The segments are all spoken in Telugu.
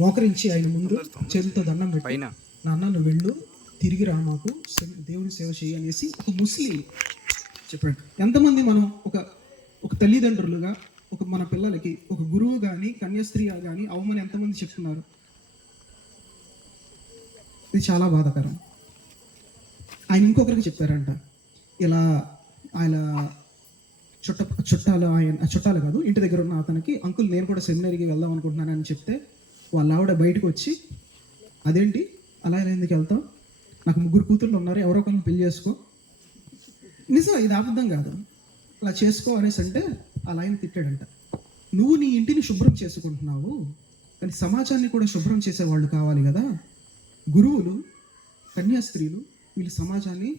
మోకరించి ఆయన ముందు చేతులతో దండం పెట్టి, నాన్న నువ్వు వెళ్ళు, తిరిగి రా, మాకు దేవుని సేవ చేయి అనేసి ఒక ముస్లిం చెప్పాడు. ఎంతమంది మనం ఒక తల్లిదండ్రులుగా మన పిల్లలకి ఒక గురువు కానీ కన్యాస్త్రీగా కానీ అవమని ఎంతమంది చెప్తున్నారు? ఇది చాలా బాధాకరం. ఆయన ఇంకొకరికి చెప్పారంట, ఇలా ఆయన చుట్టాలు కాదు, ఇంటి దగ్గర ఉన్న అతనికి, అంకుల్ నేను కూడా సెమినరీకి వెళ్దాం అనుకుంటున్నానని చెప్తే వాళ్ళ ఆవిడ బయటకు వచ్చి, అదేంటి అలా ఎందుకు వెళ్తావు, నాకు 3 కూతుర్లు ఉన్నారు, ఎవరో ఒకరిని పెళ్లి చేసుకో. నిజం, ఇది అబద్ధం కాదు. అలా చేసుకో అనేసి అంటే అలా ఆయన తిట్టాడంట. నువ్వు నీ ఇంటిని శుభ్రం చేసుకుంటున్నావు, కానీ సమాజాన్ని కూడా శుభ్రం చేసేవాళ్ళు కావాలి కదా. గురువులు, కన్యాస్త్రీలు వీళ్ళు సమాజాన్ని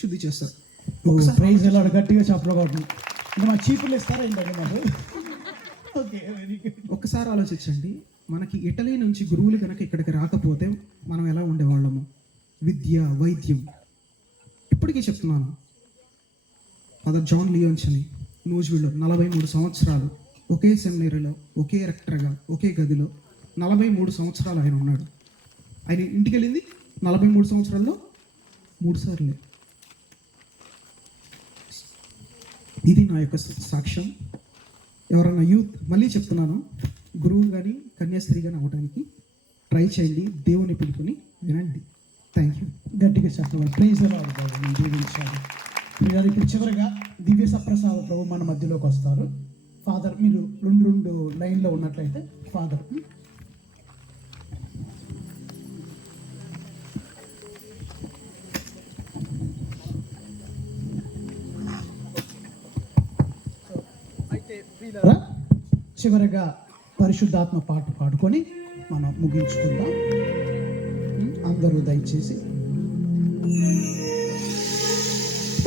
శుద్ధి చేస్తారు. గట్టిగా చెప్పకూడదు, మా చీపులు ఇస్తారా ఏంటంటే మాకు. Okay, very good. ఒక్కసారి ఆలోచించండి, మనకి ఇటలీ నుంచి గురువులు కనుక ఇక్కడికి రాకపోతే మనం ఎలా ఉండేవాళ్ళము? విద్య, వైద్యం. ఇప్పటికీ చెప్తున్నాను, ఫాదర్ జాన్ లియోన్స్ అని నూజివీడులో 43 సంవత్సరాలు ఒకే సెమినరీలో, ఒకే రెక్టర్గా, ఒకే గదిలో 43 సంవత్సరాలు ఆయన ఉన్నాడు. ఆయన ఇంటికి వెళ్ళింది 43 సంవత్సరాల్లో 3 సార్లే. ఇది నా యొక్క సాక్ష్యం. ఎవరైనా యూత్, మళ్ళీ చెప్తున్నాను, గురువు కానీ కన్యాస్త్రీ కానీ అవ్వడానికి ట్రై చేయండి, దేవుని పిలుపుని వినండి. Thank you. గట్టిగా చెప్పండి. ప్లీజ్ దీవించాలి. మీరు ఇప్పుడు చివరిగా దివ్య సప్రసాద ప్రభు మన మధ్యలోకి వస్తారు. ఫాదర్ మీరు రెండు లైన్లో ఉన్నట్లయితే ఫాదర్. చివరిగా పరిశుద్ధాత్మ పాట పాడుకొని మనం ముగించుకుందాం. అందరూ దయచేసి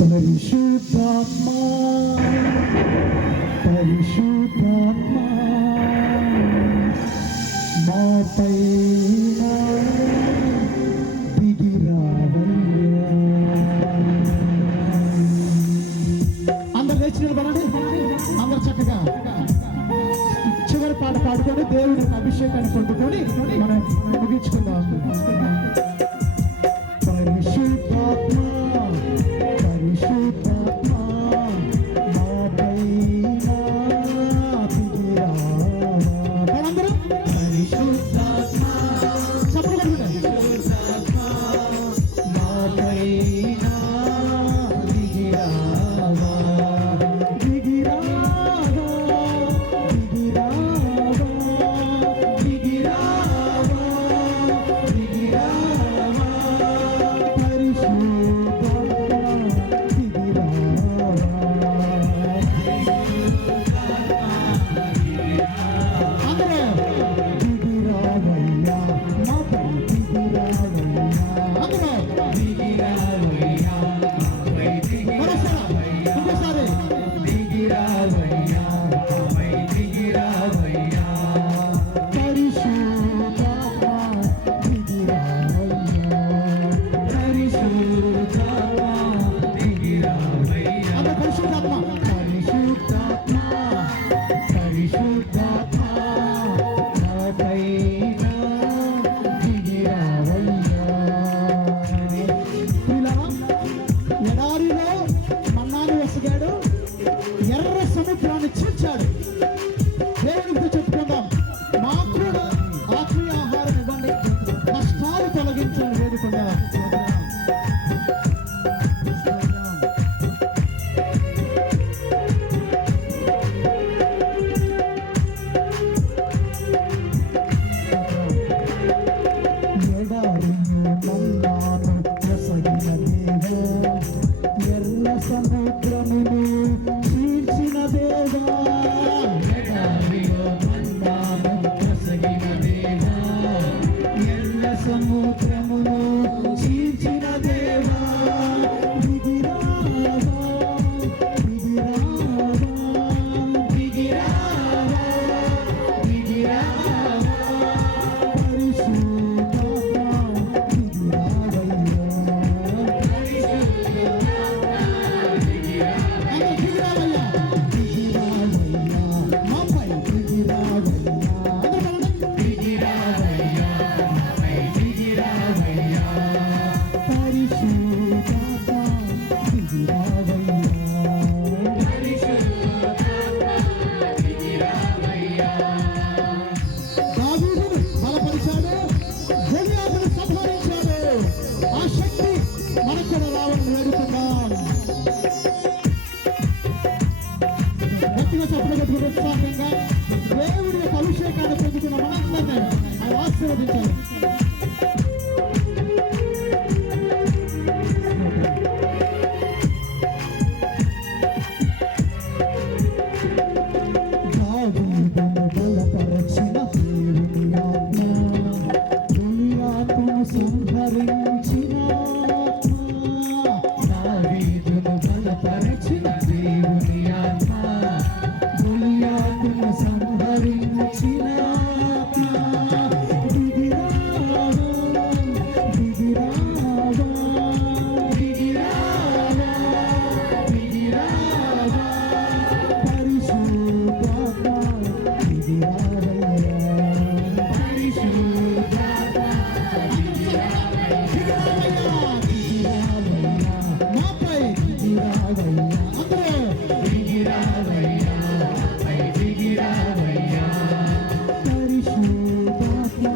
పరిశుద్ధాత్మ పరిశుద్ధాత్మ మాపై దిగి రావయ్యా. అందరు లేచి నిలబడండి. అందరు చక్కగా చివరి పాట పాడుకొని దేవుడి అభిషేకాన్ని పొందుకొని మనం ముగించుకుందాం. పరిశుద్ధాత్మ పరిశుద్ధాత్మ మాపై దిగి రావా. అందరూ పరిశుద్ధాత్మ మాపై దిగి రావా. దిగి రావా, దిగి రావా, దిగి రావా, దిగి రావా. పరిశుద్ధాత్మ దిగి రావా. అందరూ దిగి రావా. ఆశీర్వదించాలి. దావీదును బలపరచిన దేవుని ఆత్మ, గొలియాతును సంహరించిన ఆత్మ. దావీదును బలపరచిన దేవుని ఆత్మ, గొలియాతును సంహరించిన ఆత్మ. దిగిరావా, దిగిరావా, దిగిరావా, దిగిరావా. పరిశుద్ధాత్మ దిగిరావయ్యా, పరిశుద్ధాత్మ దిగిరావయ్యా, దిగిరావయ్యా, మాపై దిగిరావయ్యా, అందరూ దిగిరావయ్యా, మాపై దిగిరావయ్యా. పరిశుద్ధాత్మ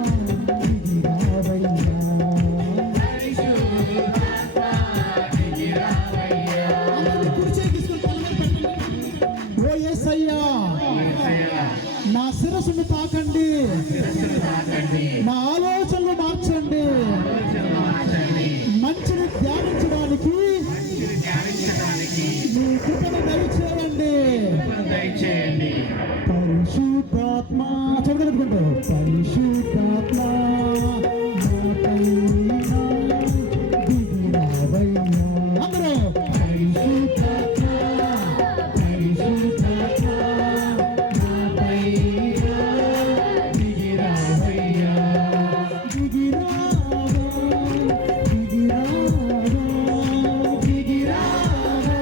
దిగిరావయ్యా, అందరూ కుడి చేయి తీసుకొని తల మీద పెట్టండి. ఓ యేసయ్యా, నా శిరస్సును తాకండి, నా ఆలోచనలు మార్చండి, మంచిని ధ్యానించడానికి మీ కృపను దయచేయండి. పరిశుద్ధాత్మ చెప్పగలుగుతుంటా. పరిశుద్ధాత్మ నాపై దిగిరావయ్యా, అందరూ పరిశుద్ధాత్మ, పరిశుద్ధాత్మ నాపై దిగిరావయ్యా, దిగిరావా, దిగిరావా, దిగిరావా,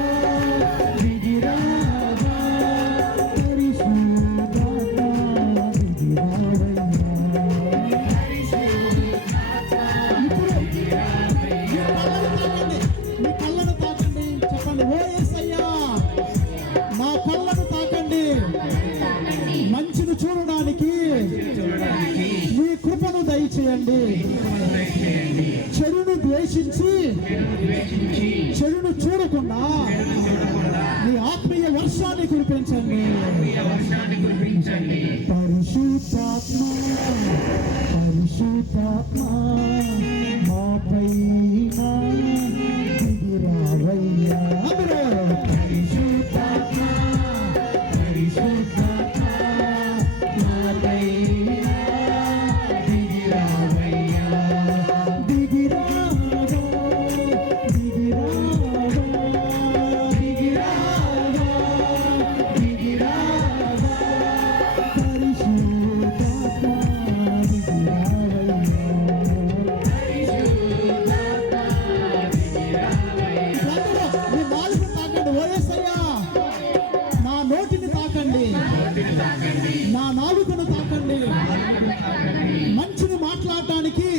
దిగిరావా. పరిశుద్ధాత్మ దిగిరావయ్యా. ఇప్పుడు మీ కళ్ళను తాకండి, చెప్పండి. ఓ యేసయ్యా, నా కళ్ళను తాకండి, మంచిని చూడడానికి మీ కృపను దయచేయండి. చెడును ద్వేషించి చెడును చూడకుండా మీ ఆత్మీయ వర్షాన్ని కురిపించండి. పరిశుద్ధాత్మ, పరిశుద్ధాత్మ మాపై దిగిరావయ్యా, అందరూ పరిశుద్ధాత్మ, పరిశుద్ధాత్మ మాపై దిగిరావయ్యా, దిగిరావా, దిగిరావా, దిగిరావా, దిగిరావా. పరిశుద్ధాత్మ దిగిరావయ్యా, అందరూ మీ నాలుకను తాకండి. ఓ యేసయ్యా, నా నోటిని తాకండి, నా నాలుకను తాకండి, మంచిని మాట్లాడటానికి,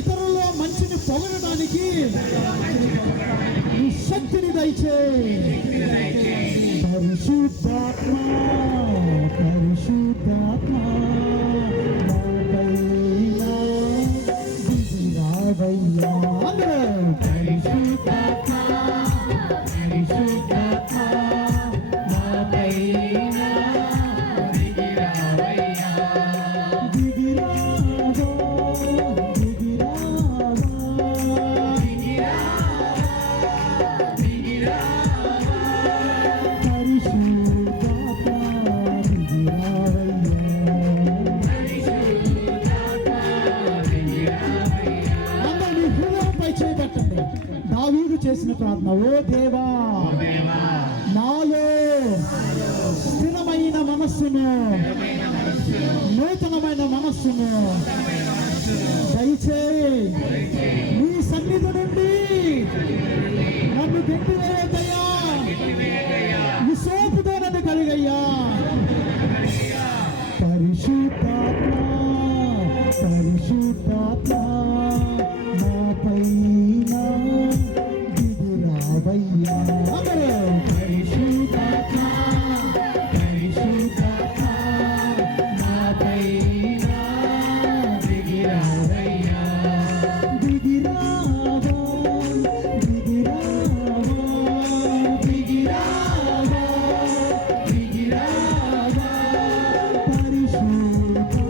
ఇతరుల్లో మంచిని పొగడటానికి ఈ శక్తిని దయచేయి. పరిశుద్ధాత్మ, పరిశుద్ధాత్మ నాపై దిగిరావయ్యా, అందరూ పరిశుద్ధాత్మ, పరిశుద్ధాత్మ నాపై దిగిరావయ్యా, దిగిరావా, దిగిరావా, దిగిరావా, పరిశుద్ధాత్మ దిగిరావయ్యా. అందరూ మీ హృదయంపై చేయబెట్టండి. దావీదు చేసిన ప్రార్థన. ఓ దేవా, నాలో స్థిరమైన మనస్సును, నూతనమైన మనస్సును దయచేయి. నీ సన్నిధి నుండి నన్ను గెంటివేయకయ్యా, విశోపుతో నన్ను కలిగయ్యా. పరిశుద్ధాత్మ, పరిశుద్ధాత్మ నాపై దిగిరావయ్యా, అందరూ పరిశుద్ధాత్మ, పరిశుద్ధాత్మ నాపై దిగిరావయ్యా, దిగిరావా, దిగిరావా, దిగిరావా, దిగిరావా. పరిశుద్ధాత్మ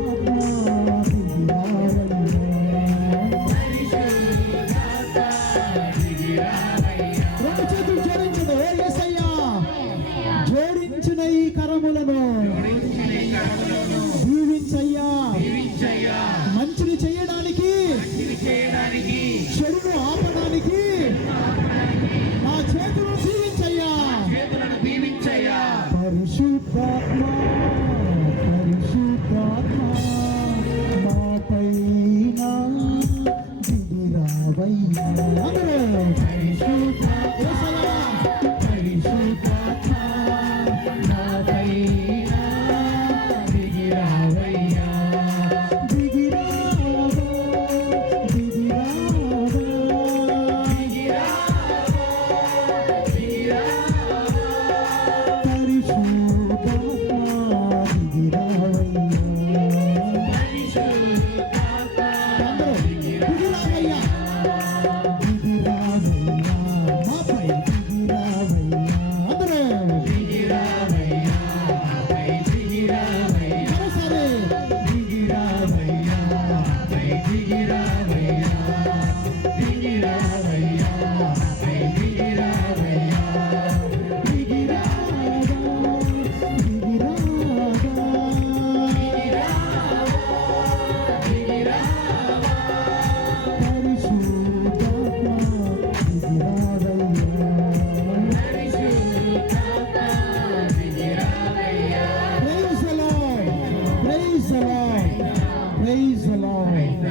ప్రైజ్ ది లార్డ్.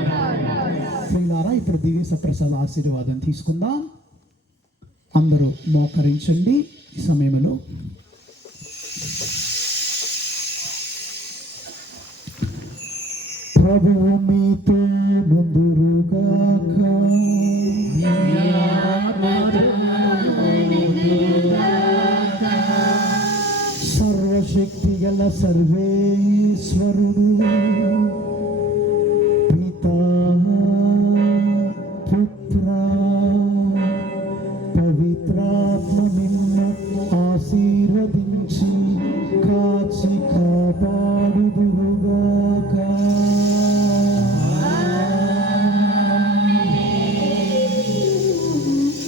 ప్రియులారా, ఇప్పుడు దివ్య సప్రసాద ఆశీర్వాదం తీసుకుందాం. అందరూ మోకరించండి. ఈ సమయంలో ప్రభువు మీతో ముందురుగాక. సర్వశక్తి గల సర్వేశ్వరుడు